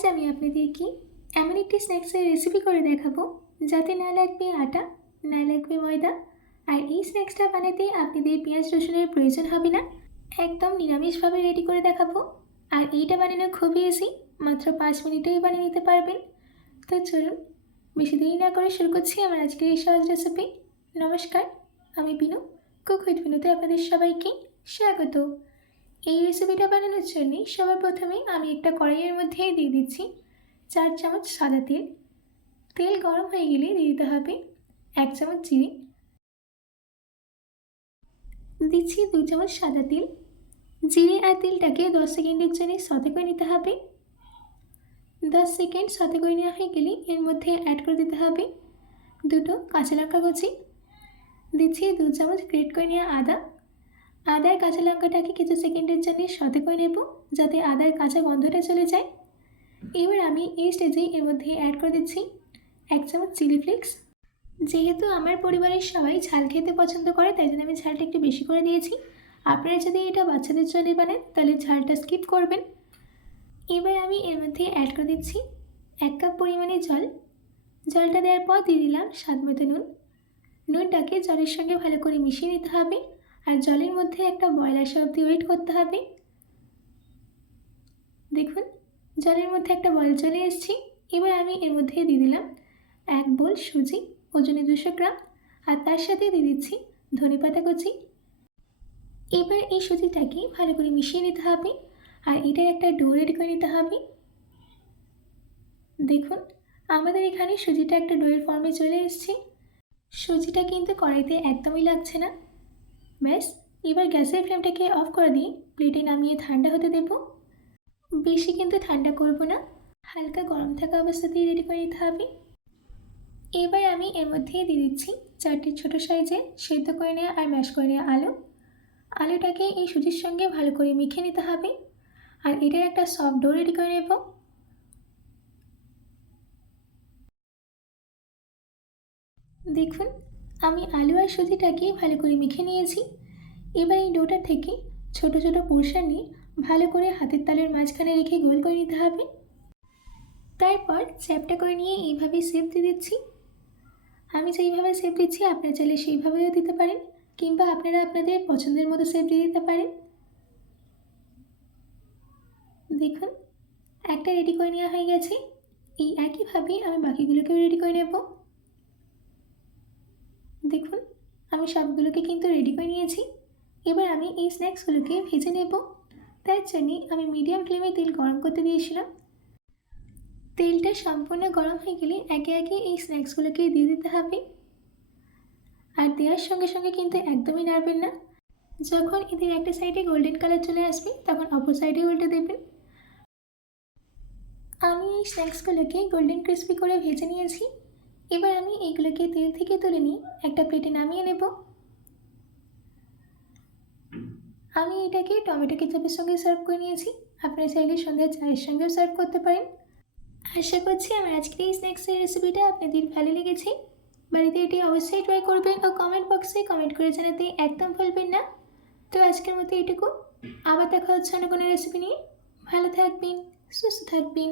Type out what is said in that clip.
আজ আমি আপনাদেরকে এমন একটি স্ন্যাক্সের রেসিপি করে দেখাবো, যাতে না লাগবে আটা, না লাগবে ময়দা। আর এই স্ন্যাক্সটা বানাতে আপনাদের পেঁয়াজ রসুনের প্রয়োজন হবে না। একদম নিরামিষভাবে রেডি করে দেখাবো। আর এইটা বানানো খুবই ইজি মাত্র পাঁচ মিনিটেই বানিয়ে নিতে পারবেন। তো চলুন, বেশি দেরি না করে শুরু করছি আমার আজকের এই সহজ রেসিপি নমস্কার, আমি বিনু কুক উইথ বিনুতে আপনাদের সবাইকে স্বাগত। এই রেসিপিটা বানানোর জন্য সবার প্রথমে আমি একটা কড়াইয়ের মধ্যে দিয়ে দিচ্ছি চার চামচ সাদা তেল। তেল গরম হয়ে গেলে দিয়ে দিতে হবে এক চামচ চিনি। দিচ্ছি দু চামচ সাদা তেল। জিরে আর তেলটাকে দশ সেকেন্ডের জন্য সতে করে নিতে হবে। দশ সেকেন্ড সতে করে নেওয়া হয়ে গেলে এর মধ্যে অ্যাড করে দিতে হবে দুটো কাঁচা লঙ্কা কুচি। দিচ্ছি দু চামচ গ্রেট করে নেওয়া আদা। আদার কাঁচা লঙ্কাটাকে কিছু সেকেন্ডের জন্য সতে করে নেব যাতে আদার কাঁচা গন্ধটা চলে যায়। এবার আমি এই স্টেজেই এর মধ্যে অ্যাড করে দিচ্ছি এক চামচ চিলি ফ্লেক্স যেহেতু আমার পরিবারের সবাই ঝাল খেতে পছন্দ করে, তাই জন্য আমি ঝালটা একটু বেশি করে দিয়েছি আপনারা যদি এটা বাচ্চাদের জন্য বানান, তাহলে ঝালটা স্কিপ করবেন। এবার আমি এর মধ্যে অ্যাড করে দিচ্ছি এক কাপ পরিমাণে জল। জলটা দেওয়ার পর দিয়ে দিলাম স্বাদ মতো নুন। নুনটাকে জলের সঙ্গে ভালো করে মিশিয়ে নিতে হবে। আর জলের মধ্যে একটা বয়ল আসা অবধি ওয়েট করতে হবে। দেখুন, জলের মধ্যে একটা বয়ল চলে এসেছি। এবার আমি এর মধ্যে দিয়ে দিলাম এক বোল সুজি, ওজনে দুশো গ্রাম। আর তার সাথে দিয়ে দিচ্ছি ধনে পাতা কুচি। এবার এই সুজিটাকে ভালো করে মিশিয়ে নিতে হবে আর এটার একটা ডো রেডি করে নিতে হবে। দেখুন, আমাদের এখানে সুজিটা একটা ডোয়ের ফর্মে চলে এসেছে। সুজিটা কিন্তু কড়াইতে একদমই লাগছে না। ব্যাস, এবার গ্যাসের ফ্লেমটাকে অফ করে দিয়ে প্লেটে নামিয়ে ঠান্ডা হতে দেব। বেশি কিন্তু ঠান্ডা করব না। হালকা গরম থাকা অবস্থাতেই রেডি করে নিতে হবে। এবার আমি এর মধ্যে দিয়ে দিচ্ছি চারটি ছোটো সাইজে সেদ্ধ করে নেওয়া আর ম্যাশ করে নেওয়া আলু। আলুটাকে এই সুজির সঙ্গে ভালো করে মেখে নিতে হবে। আর এটার একটা সফট ডো রেডি করে নেব। দেখুন আমি আলু আর সুজিটাকে ভালো করে মেখে নিয়েছি। এবার এই ডোটা থেকে ছোট ছোট পোর্শন নিয়ে ভালো করে হাতের তালের মাঝখানে রেখে গোল করে নিতে হবে। তারপর চ্যাপটা করে নিয়ে এইভাবে শেপ দিয়ে দিচ্ছি। আমি যেইভাবে শেপ দিচ্ছি, আপনারা চাইলে সেইভাবেও দিতে পারেন, কিংবা আপনারা আপনাদের পছন্দের মতো শেপ দিয়ে দিতে পারেন। দেখুন, একটা রেডি করে নেওয়া হয়ে গেছে। এই একইভাবে আমি বাকিগুলোকেও রেডি করে নেব দেখুন আমি সবগুলোকে কিন্তু রেডি করে নিয়েছি। এবার আমি এই স্ন্যাক্সগুলোকে ভেজে নেব। তার জন্যে আমি মিডিয়াম ফ্লেমে তেল গরম করতে দিয়েছিলাম। তেলটা সম্পূর্ণ গরম হয়ে গেলে একে একে এই স্ন্যাক্সগুলোকে দিয়ে দিতে হবে। আর দেওয়ার সঙ্গে সঙ্গে কিন্তু একদমই নাড়বেন না। যখন এদের একটা সাইডে গোল্ডেন কালার চলে আসবে, তখন অপর সাইডে উল্টে দেবেন। আমি এই স্ন্যাক্সগুলোকে গোল্ডেন ক্রিস্পি করে ভেজে নিয়েছি। এবার আমি এইগুলোকে তেল থেকে তুলে নিয়ে একটা প্লেটে নামিয়ে নেব। আমি এটাকে টমেটো কেচাপের সঙ্গে সার্ভ করে নিয়েছি। আপনারা চাইলে সন্ধ্যায় চায়ের সঙ্গেও সার্ভ করতে পারেন। আশা করছি আমার আজকের এই স্ন্যাক্সের রেসিপিটা আপনাদের ভালো লেগেছে। বাড়িতে এটি অবশ্যই ট্রাই করবেন ও কমেন্ট বক্সে কমেন্ট করে জানাতে একদম ভুলবেন না। তো আজকের মতো এটুকু। আবার দেখা হচ্ছে অন্য কোনো রেসিপি নিয়ে। ভালো থাকবেন, সুস্থ থাকবেন।